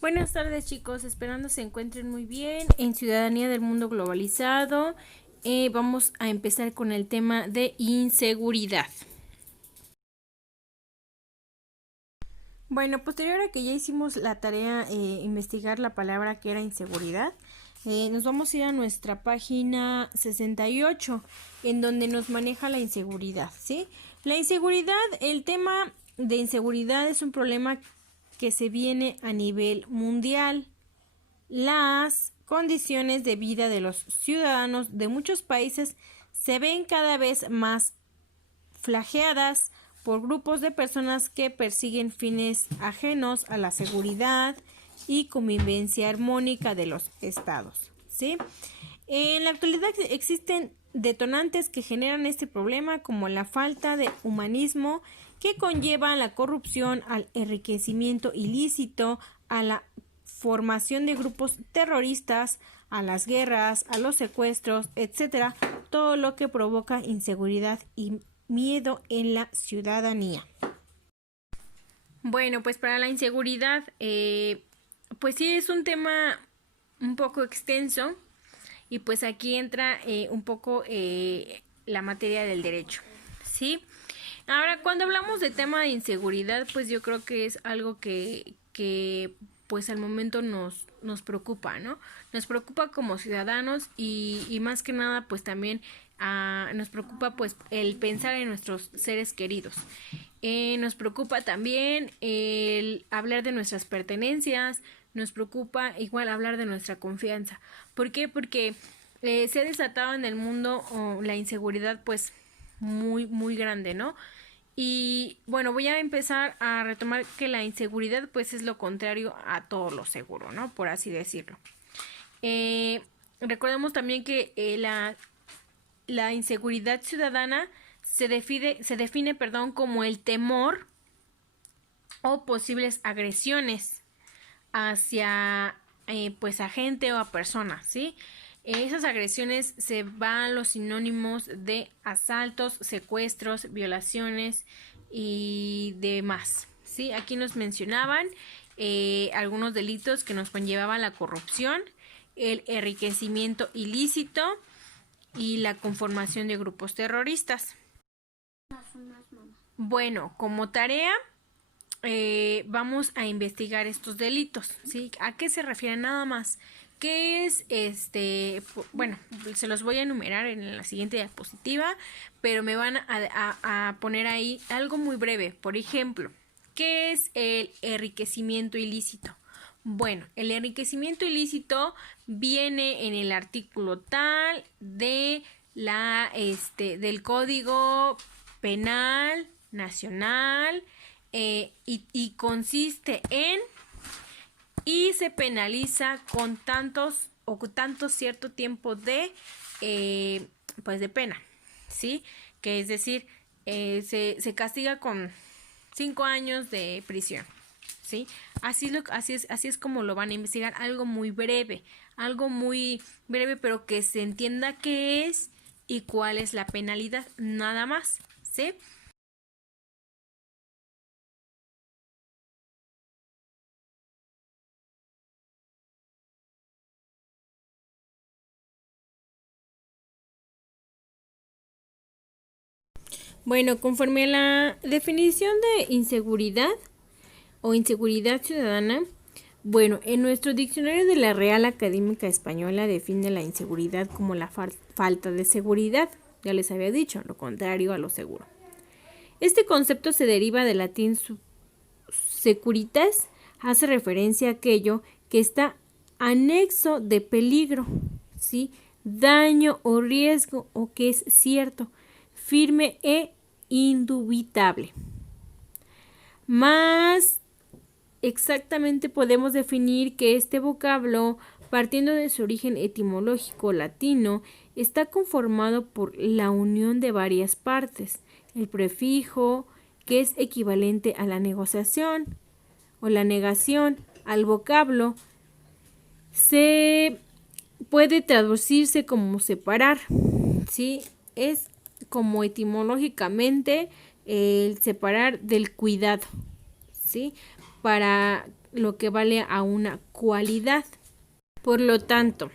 Buenas tardes chicos, esperando se encuentren muy bien en Ciudadanía del Mundo Globalizado. Vamos a empezar con el tema de inseguridad. Bueno, posterior a que ya hicimos la tarea investigar la palabra que era inseguridad, nos vamos a ir a nuestra página 68, en donde nos maneja la inseguridad, ¿sí? La inseguridad, el tema de inseguridad es un problema que se viene a nivel mundial. Las condiciones de vida de los ciudadanos de muchos países se ven cada vez más flageadas por grupos de personas que persiguen fines ajenos a la seguridad y convivencia armónica de los estados, ¿sí? En la actualidad existen detonantes que generan este problema, como la falta de humanismo que conlleva la corrupción, al enriquecimiento ilícito, a la formación de grupos terroristas, a las guerras, a los secuestros, etcétera, todo lo que provoca inseguridad y miedo en la ciudadanía. Bueno, pues para la inseguridad, pues sí es un tema un poco extenso y pues aquí entra un poco la materia del derecho, ¿sí? Ahora, cuando hablamos de tema de inseguridad, pues yo creo que es algo que pues al momento nos preocupa, ¿no? Nos preocupa como ciudadanos y más que nada pues también nos preocupa pues el pensar en nuestros seres queridos. Nos preocupa también el hablar de nuestras pertenencias, nos preocupa igual hablar de nuestra confianza. ¿Por qué? Porque se ha desatado en el mundo la inseguridad pues muy grande, ¿no? Y bueno, voy a empezar a retomar que la inseguridad pues es lo contrario a todo lo seguro, ¿no? Por así decirlo. Recordemos también que la inseguridad ciudadana se define como el temor o posibles agresiones hacia pues a gente o a personas, ¿sí? Esas agresiones se van a los sinónimos de asaltos, secuestros, violaciones y demás, ¿sí? Aquí nos mencionaban algunos delitos que nos conllevaban la corrupción, el enriquecimiento ilícito y la conformación de grupos terroristas. Bueno, como tarea vamos a investigar estos delitos, ¿sí? ¿A qué se refieren nada más? ¿Qué es Bueno, se los voy a enumerar en la siguiente diapositiva, pero me van a poner ahí algo muy breve. Por ejemplo, ¿qué es el enriquecimiento ilícito? Bueno, el enriquecimiento ilícito viene en el artículo tal de del Código Penal Nacional y consiste en y se penaliza con tantos cierto tiempo de pues de pena, ¿sí? Que es decir, se castiga con 5 años de prisión, ¿sí? Así es como lo van a investigar, algo muy breve, pero que se entienda qué es y cuál es la penalidad, nada más, ¿sí? Bueno, conforme a la definición de inseguridad o inseguridad ciudadana, bueno, en nuestro diccionario de la Real Académica Española define la inseguridad como la falta de seguridad, ya les había dicho, lo contrario a lo seguro. Este concepto se deriva del latín securitas, hace referencia a aquello que está anexo de peligro, ¿sí? Daño o riesgo o que es cierto, firme e indubitable. Más exactamente podemos definir que este vocablo, partiendo de su origen etimológico latino, está conformado por la unión de varias partes. El prefijo, que es equivalente a la negociación o la negación, al vocablo, se puede traducirse como separar, ¿sí? Es como etimológicamente el separar del cuidado, ¿sí? Para lo que vale a una cualidad. Por lo tanto,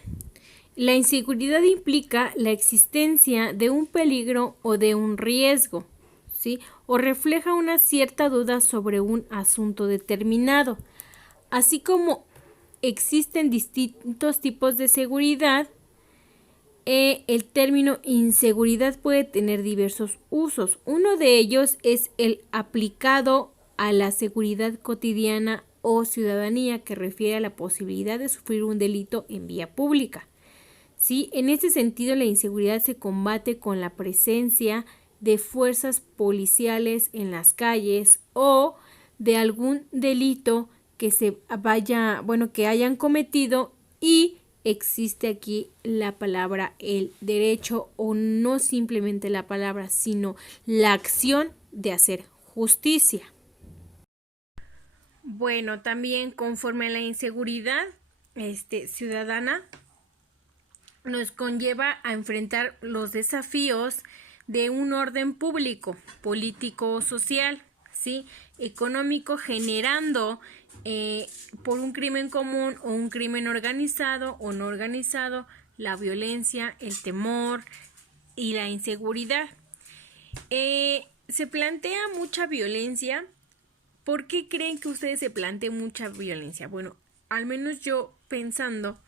la inseguridad implica la existencia de un peligro o de un riesgo, ¿sí? O refleja una cierta duda sobre un asunto determinado. Así como existen distintos tipos de seguridad, el término inseguridad puede tener diversos usos. Uno de ellos es el aplicado a la seguridad cotidiana o ciudadanía, que refiere a la posibilidad de sufrir un delito en vía pública. ¿Sí? En este sentido, la inseguridad se combate con la presencia de fuerzas policiales en las calles o de algún delito que que hayan cometido, y existe aquí la palabra el derecho, o no simplemente la palabra, sino la acción de hacer justicia. Bueno, también conforme a la inseguridad ciudadana, nos conlleva a enfrentar los desafíos de un orden público, político o social, ¿sí? Económico, generando por un crimen común o un crimen organizado o no organizado, la violencia, el temor y la inseguridad. Se plantea mucha violencia. ¿Por qué creen que ustedes se planteen mucha violencia? Bueno, al menos yo pensando,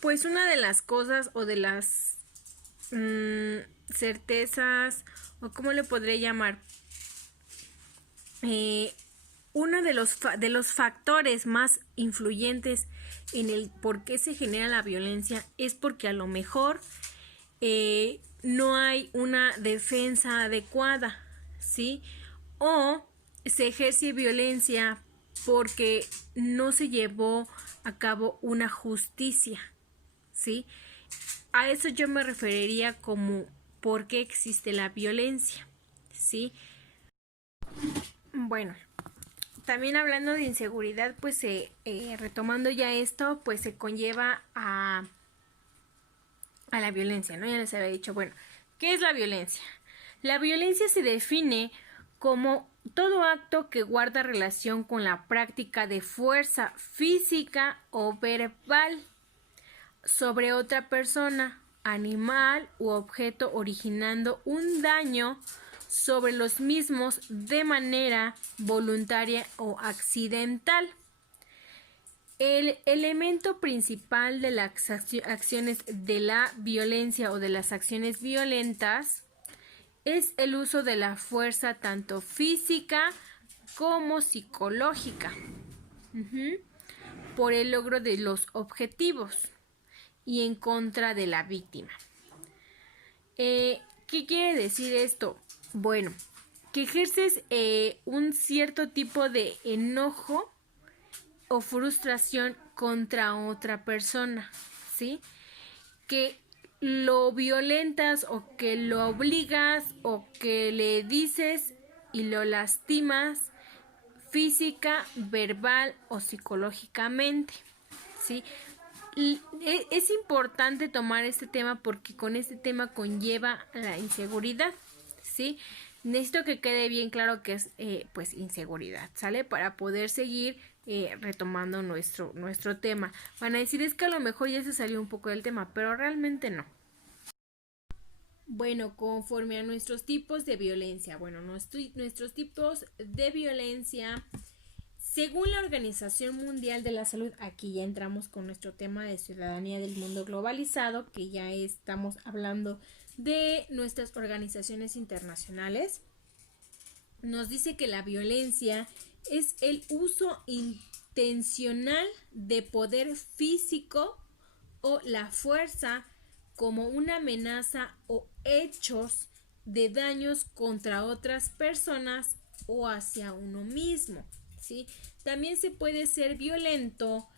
pues una de las cosas o de las certezas, o cómo le podré llamar, uno de los factores más influyentes en el por qué se genera la violencia es porque a lo mejor no hay una defensa adecuada, ¿sí? O se ejerce violencia porque no se llevó a cabo una justicia, ¿sí? A eso yo me referiría como por qué existe la violencia, ¿sí? Bueno, también hablando de inseguridad, pues retomando ya esto, pues se conlleva a la violencia, ¿no? Ya les había dicho, bueno, ¿qué es la violencia? La violencia se define como todo acto que guarda relación con la práctica de fuerza física o verbal sobre otra persona, animal u objeto, originando un daño sobre los mismos de manera voluntaria o accidental. El elemento principal de las acciones de la violencia o de las acciones violentas es el uso de la fuerza tanto física como psicológica, por el logro de los objetivos y en contra de la víctima. ¿Qué quiere decir esto? Bueno, que ejerces un cierto tipo de enojo o frustración contra otra persona, ¿sí? Que lo violentas o que lo obligas o que le dices y lo lastimas física, verbal o psicológicamente, ¿sí? Y es importante tomar este tema porque con este tema conlleva la inseguridad, ¿sí? Necesito que quede bien claro que es pues inseguridad, ¿sale? Para poder seguir retomando nuestro tema. Van a decir, es que a lo mejor ya se salió un poco del tema, pero realmente no. Bueno, conforme a nuestros tipos de violencia. Bueno, nuestros tipos de violencia, según la Organización Mundial de la Salud, aquí ya entramos con nuestro tema de ciudadanía del mundo globalizado, que ya estamos hablando de nuestras organizaciones internacionales. Nos dice que la violencia es el uso intencional de poder físico o la fuerza como una amenaza o hechos de daños contra otras personas o hacia uno mismo, ¿sí? También se puede ser violento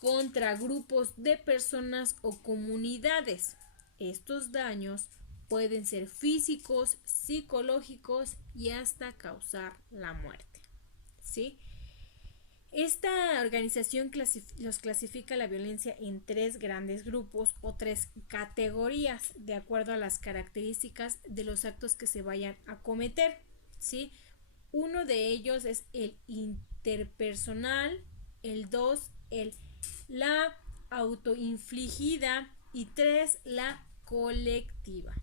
contra grupos de personas o comunidades. Estos daños pueden ser físicos, psicológicos y hasta causar la muerte, ¿sí? Esta organización los clasifica la violencia en 3 grandes grupos o 3 categorías de acuerdo a las características de los actos que se vayan a cometer, ¿sí? Uno de ellos es el interpersonal, el 2, la autoinfligida y 3, la colectiva.